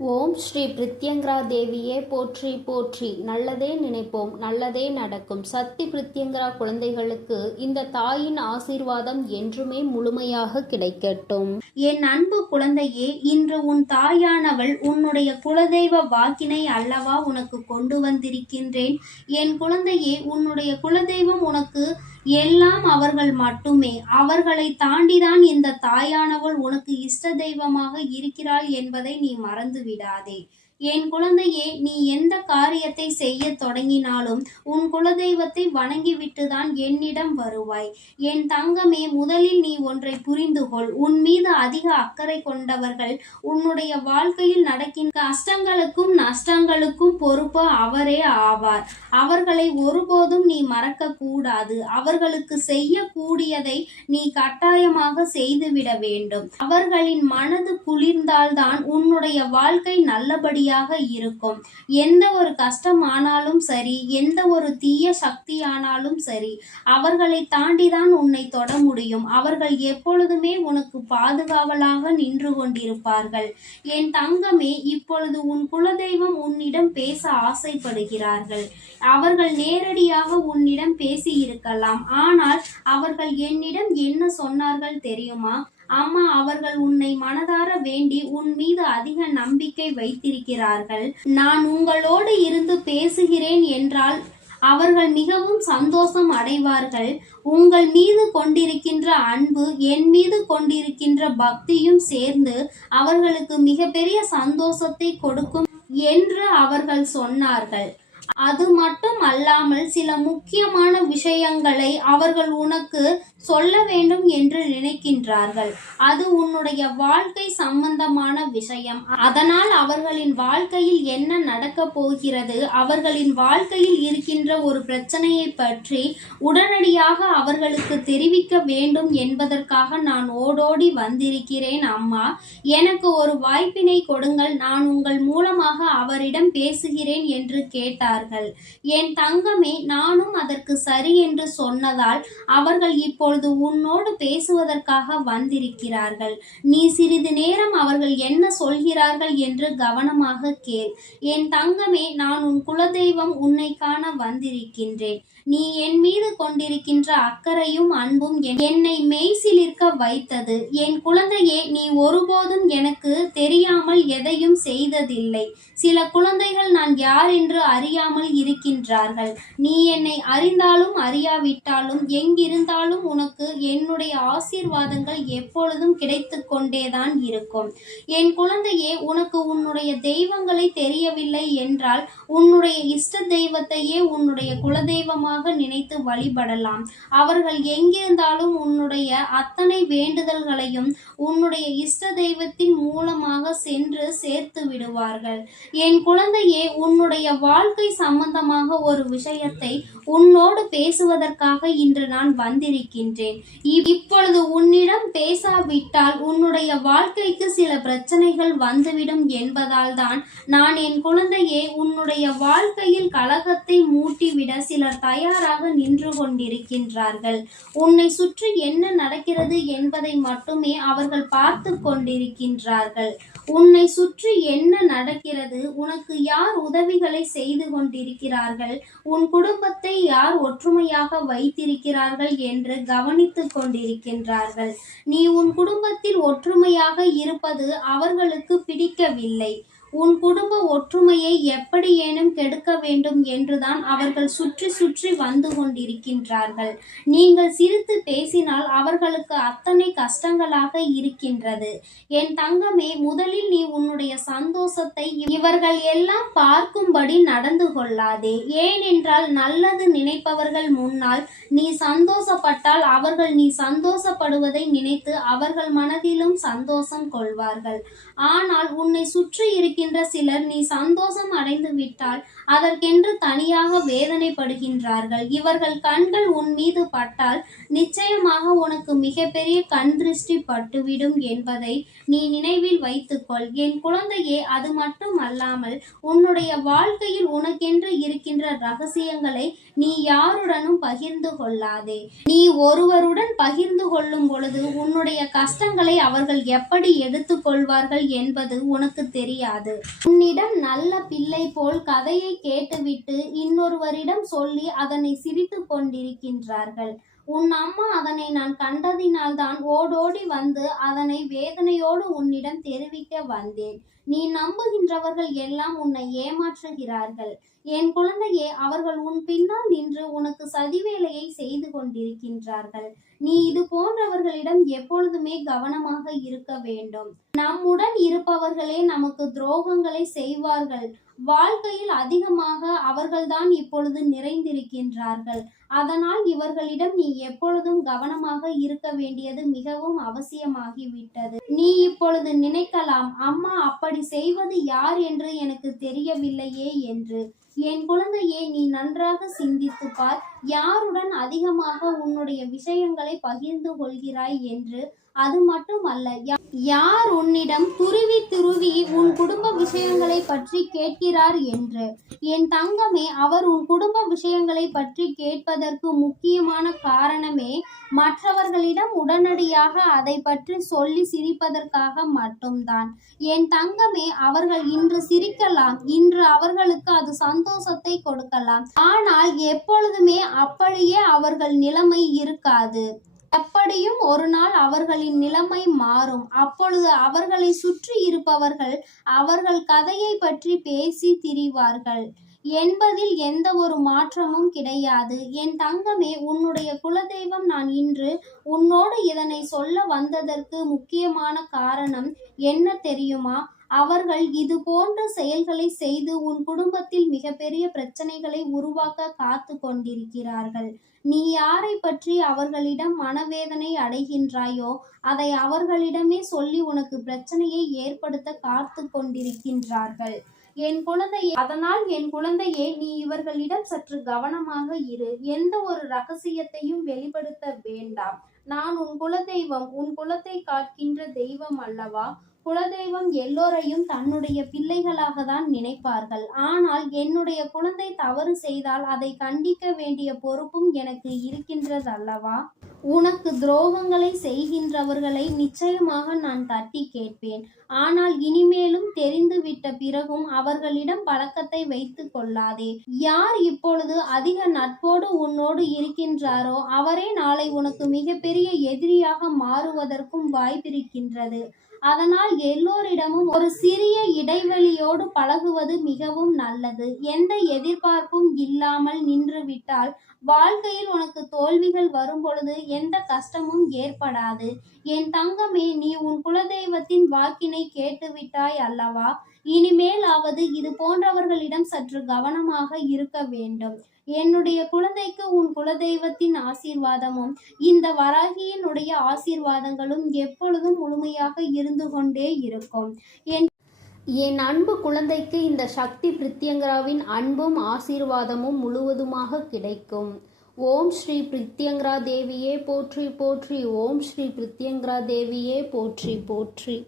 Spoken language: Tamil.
ஓம் ஸ்ரீ பிரித்யங்கரா தேவியே போற்றி போற்றி. நல்லதே நினைப்போம், நல்லதே நடக்கும். சக்தி பிரித்யங்கரா குழந்தைகளுக்கு இந்த தாயின் ஆசீர்வாதம் என்றுமே முழுமையாக கிடைக்கட்டும். என் அன்பு குழந்தையே, இன்று உன் தாயானவள் உன்னுடைய குலதெய்வ வாக்கினை அல்லவா உனக்கு கொண்டு வந்திருக்கின்றேன். என் குழந்தையே, உன்னுடைய குலதெய்வம் உனக்கு எல்லாம் அவர்கள் மட்டுமே. அவர்களை தாண்டிதான் இந்த தாயானவள் உனக்கு இஷ்ட தெய்வமாக இருக்கிறாள் என்பதை நீ மறந்து விடாதே. என் குழந்தையே, நீ எந்த காரியத்தை செய்ய தொடங்கினாலும் உன் குலதெய்வத்தை வணங்கிவிட்டுதான் என்னிடம் வருவாய். என் தங்கமே, முதலில் நீ ஒன்றை புரிந்து கொள். உன் மீது அதிக அக்கறை கொண்டவர்கள் உன்னுடைய வாழ்க்கையில் நடக்கின்ற கஷ்டங்களுக்கும் நஷ்டங்களுக்கும் பொறுப்பு அவரே ஆவார். அவர்களை ஒருபோதும் நீ மறக்க கூடாது. அவர்களுக்கு செய்யக்கூடியதை நீ கட்டாயமாக செய்துவிட வேண்டும். அவர்களின் மனது குளிர்ந்தால்தான் உன்னுடைய வாழ்க்கை நல்லபடியாக இருக்கும். எந்த ஒரு கஷ்டமானாலும் சரி, எந்த ஒரு தீய சக்தி ஆனாலும் சரி, அவர்களை தாண்டிதான் உன்னை தொட முடியும். அவர்கள் எப்பொழுதுமே உனக்கு பாதுகாவலாக நின்று கொண்டிருப்பார்கள். என் தங்கமே, இப்பொழுது உன் குலதெய்வம் உன்னிடம் பேச ஆசைப்படுகிறார்கள். அவர்கள் நேரடியாக உன்னிடம் பேசி இருக்கலாம். ஆனால் அவர்கள் என்னிடம் என்ன சொன்னார்கள் தெரியுமா? அம்மா, அவர்கள் உன்னை மனதார வேண்டி உன் மீது அதிக நம்பிக்கை வைத்திருக்கிறார்கள். நான் உங்களோடு இருந்து பேசுகிறேன் என்றால் அவர்கள் மிகவும் சந்தோஷம் அடைவார்கள். உங்கள் மீது கொண்டிருக்கின்ற அன்பு, என் மீது கொண்டிருக்கின்ற பக்தியும் சேர்ந்து அவர்களுக்கு மிகப்பெரிய சந்தோஷத்தை கொடுக்கும் என்று அவர்கள் சொன்னார்கள். அது மட்டும் அல்லாமல் சில முக்கியமான விஷயங்களை அவர்கள் உனக்கு சொல்ல வேண்டும் என்று நினைக்கின்றார்கள். அது உன்னுடைய வாழ்க்கை சம்பந்தமான விஷயம். அதனால் அவர்களின் வாழ்க்கையில் என்ன நடக்க போகிறது, அவர்களின் வாழ்க்கையில் இருக்கின்ற ஒரு பிரச்சனையை பற்றி உடனடியாக அவர்களுக்கு தெரிவிக்க வேண்டும் என்பதற்காக நான் ஓடோடி வந்திருக்கிறேன். அம்மா, எனக்கு ஒரு வாய்ப்பினை கொடுங்கள், நான் உங்கள் மூலமாக அவரிடம் பேசுகிறேன் என்று கேட்டார்கள். என் தங்கமே, நானும் அதற்கு சரி என்று சொன்னதால் அவர்கள் இப்பொழுது உன்னோடு பேசுவதற்காக வந்திருக்கிறார்கள். நீ சிறிது நேரம் அவர்கள் என்ன சொல்கிறார்கள் என்று கவனமாக கேள். என் தங்கமே, நான் உன் குலதெய்வம் உன்னை காண வந்திருக்கின்றேன். நீ என் மீது கொண்டிருக்கின்ற அக்கறையும் அன்பும் என்னை மெய்சிலிர்க்க வைத்தது. என் குழந்தையே, நீ ஒருபோதும் எனக்கு தெரியாமல் எதையும் செய்ததில்லை. சில குழந்தைகள் நான் யார் என்று அறியாமல் இருக்கின்றார்கள். நீ என்னை அறிந்தாலும் அறியாவிட்டாலும் எங்கிருந்தாலும் உனக்கு என்னுடைய ஆசீர்வாதங்கள் எப்பொழுதும் கிடைத்து கொண்டேதான் இருக்கும். என் குழந்தையே, உனக்கு உன்னுடைய தெய்வங்களை தெரியவில்லை என்றால் உன்னுடைய இஷ்ட தெய்வத்தையே உன்னுடைய குலதெய்வமாக நினைத்து வழிபடலாம். அவர்கள் எங்கிருந்தாலும் உன்னுடைய அத்தனை வேண்டுதல்களையும் உன்னுடைய இஷ்ட தெய்வத்தின் மூலமாக சென்று சேர்த்து விடுவார்கள். என் குழந்தையே, உன்னுடைய வாழ்க்கை சம்பந்தமாக ஒரு விஷயத்தை உன்னோடு பேசுவதற்காக இன்று நான் வந்திருக்கின்றேன். இப்பொழுது உன்னிடம் பேசாவிட்டால் உன்னுடைய வாழ்க்கைக்கு சில பிரச்சனைகள் வந்துவிடும் என்பதால் தான் நான் என் குழந்தையே உன்னுடைய வாழ்க்கையில் கலகத்தை மூட்டிவிட சிலர் தயாராக நின்று கொண்டிருக்கின்றார்கள். உன்னை சுற்றி என்ன நடக்கிறது என்பதை மட்டுமே அவர்கள் பார்த்து கொண்டிருக்கின்றார்கள். உன்னை சுற்றி என்ன நடக்கிறது, உனக்கு யார் உதவிகளை செய்து கொண்டிருக்கிறார்கள், உன் குடும்பத்தை யார் ஒற்றுமையாக வைத்திருக்கிறார்கள் என்று கவனித்துக் கொண்டிருக்கின்றார்கள். நீ உன் குடும்பத்தில் ஒற்றுமையாக இருப்பது அவர்களுக்கு பிடிக்கவில்லை. உன் குடும்ப ஒற்றுமையை எப்படியேனும் கெடுக்க வேண்டும் என்றுதான் அவர்கள் சுற்றி சுற்றி வந்து கொண்டிருக்கின்றார்கள். நீங்கள் சிரித்து பேசினால் அவர்களுக்கு அத்தனை கஷ்டங்களாக இருக்கின்றது. என் தங்கமே, முதலில் நீ உன்னுடைய சந்தோஷத்தை இவர்கள் எல்லாம் பார்க்கும்படி நடந்து கொள்ளாதே. ஏனென்றால் நல்லது நினைப்பவர்கள் முன்னால் நீ சந்தோஷப்பட்டால் அவர்கள் நீ சந்தோஷப்படுவதை நினைத்து அவர்கள் மனதிலும் சந்தோஷம் கொள்வார்கள். ஆனால் உன்னை சுற்றி இருக்கின்ற சிலர் நீ சந்தோஷம் அடைந்து விட்டால் அதற்கென்று தனியாக வேதனைப்படுகின்றார்கள். இவர்கள் கண்கள் உன் மீது பட்டால் நிச்சயமாக உனக்கு மிகப்பெரிய கண் திருஷ்டி பட்டுவிடும் என்பதை நீ நினைவில் வைத்துக்கொள். என் குழந்தையே, அது மட்டும் அல்லாமல் உன்னுடைய வாழ்க்கையில் உனக்கென்று இருக்கின்ற ரகசியங்களை நீ யாருடனும் பகிர்ந்து கொள்ளாதே. நீ ஒருவருடன் பகிர்ந்து கொள்ளும் பொழுது உன்னுடைய கஷ்டங்களை அவர்கள் எப்படி எடுத்துக்கொள்வார்கள் என்பது உனக்கு தெரியாது. கிடையாது. உன்னிடம் நல்ல பிள்ளை போல் கதையை கேட்டுவிட்டு இன்னொருவரிடம் சொல்லி அதனை சிரித்து கொண்டிருக்கின்றார்கள். உன் அம்மா அதனை நான் கண்டதினால்தான் ஓடோடி வந்து அதனை வேதனையோடு உன்னிடம் தெரிவிக்க வந்தேன். நீ நம்புகின்றவர்கள் எல்லாம் உன்னை ஏமாற்றுகிறார்கள். என் குழந்தையே, அவர்கள் உன் பின்னால் நின்று உனக்கு சதிவேலையை செய்து கொண்டிருக்கின்றார்கள். நீ இது போன்றவர்களிடம் எப்பொழுதுமே கவனமாக இருக்க வேண்டும். நம்முடன் இருப்பவர்களே நமக்கு துரோகங்களை செய்வார்கள். வாழ்க்கையில் அதிகமாக அவர்கள்தான் இப்பொழுது நிறைந்திருக்கின்றார்கள். அதனால் இவர்களிடம் நீ எப்பொழுதும் கவனமாக இருக்க வேண்டியது மிகவும் அவசியமாகிவிட்டது. நீ இப்பொழுது நினைக்கலாம், அம்மா அப்படி செய்வது யார் என்று எனக்கு தெரியவில்லையே என்று. என் குழந்தையே, நீ நன்றாக சிந்தித்து பார். யாருடன் அதிகமாக உன்னுடைய விஷயங்களை பகிர்ந்து கொள்கிறாய் என்று. அது மட்டுமல்ல, யார் உன்னிடம் துருவி துருவி உன் குடும்ப விஷயங்களை பற்றி கேட்கிறார் என்று. என் தங்கமே, அவர் உன் குடும்ப விஷயங்களை பற்றி கேட்பதற்கு முக்கியமான காரணமே மற்றவர்களிடம் உடனடியாக அதை பற்றி சொல்லி சிரிப்பதற்காக மட்டும்தான். என் தங்கமே, அவர்கள் இன்று சிரிக்கலாம், இன்று அவர்களுக்கு அது சந்தோஷத்தை கொடுக்கலாம். ஆனால் எப்பொழுதுமே அப்படியே அவர்கள் நிலைமை இருக்காது. எப்படியும் ஒரு நாள் அவர்களின் நிலைமை மாறும். அப்பொழுது அவர்களை சுற்றி இருப்பவர்கள் அவர்கள் கதையை பற்றி பேசி திரிவார்கள் என்பதில் எந்த ஒரு மாற்றமும் கிடையாது. என் தங்கமே, உன்னுடைய குலதெய்வம் நான் இன்று உன்னோடு இதனை சொல்ல வந்ததற்கு முக்கியமான காரணம் என்ன தெரியுமா? அவர்கள் இது போன்ற செயல்களை செய்து உன் குடும்பத்தில் மிகப்பெரிய பிரச்சனைகளை உருவாக்க காத்து கொண்டிருக்கிறார்கள். நீ யாரை பற்றி அவர்களிடம் மனவேதனை அடைகின்றாயோ அதை அவர்களிடமே சொல்லி உனக்கு பிரச்சனையை ஏற்படுத்த காத்து கொண்டிருக்கின்றார்கள். அதனால் என் குழந்தையே, நீ இவர்களிடம் சற்று கவனமாக இரு. எந்த ஒரு ரகசியத்தையும் வெளிப்படுத்த வேண்டாம். நான் உன் குலதெய்வம், உன் குலத்தை காக்கின்ற தெய்வம் அல்லவா? குலதெய்வம் எல்லோரையும் தன்னுடைய பிள்ளைகளாக தான் நினைப்பார்கள். ஆனால் என்னுடைய குழந்தை தவறு செய்தால் அதை கண்டிக்க வேண்டிய பொறுப்பும் எனக்கு இருக்கின்றதல்லவா? உனக்கு துரோகங்களை செய்கின்றவர்களை நிச்சயமாக நான் தட்டி கேட்பேன். ஆனால் இனிமேலும் தெரிந்துவிட்ட பிறகும் அவர்களிடம் பழக்கத்தை வைத்து கொள்ளாதே. யார் இப்பொழுது அதிக நட்போடு உன்னோடு இருக்கின்றாரோ அவரே நாளை உனக்கு மிகப்பெரிய எதிரியாக மாறுவதற்கும் வாய்ப்பிருக்கின்றது. அதனால் எல்லோரிடமும் ஒரு சிறிய இடைவெளியோடு பழகுவது மிகவும் நல்லது. எந்த எதிர்பார்ப்பும் இல்லாமல் நின்றுவிட்டால் வாழ்க்கையில் உனக்கு தோல்விகள் வரும்பொழுது எந்த கஷ்டமும் ஏற்படாது. என் தங்கமே, நீ உன் குலதெய்வத்தின் வாக்கினை கேட்டுவிட்டாய் அல்லவா? இனிமேலாவது இது போன்றவர்களிடம் சற்று கவனமாக இருக்க வேண்டும். என்னுடைய குழந்தைக்கு உன் குலதெய்வத்தின் ஆசீர்வாதமும் இந்த வராகியினுடைய ஆசீர்வாதங்களும் எப்பொழுதும் முழுமையாக இருந்து கொண்டே இருக்கும். என் அன்பு குழந்தைக்கு இந்த சக்தி பிரித்யங்கராவின் அன்பும் ஆசீர்வாதமும் முழுவதுமாக கிடைக்கும். ஓம் ஸ்ரீ பிரித்யங்கரா தேவியே போற்றி போற்றி. ஓம் ஸ்ரீ பிரித்யங்கரா தேவியே போற்றி போற்றி.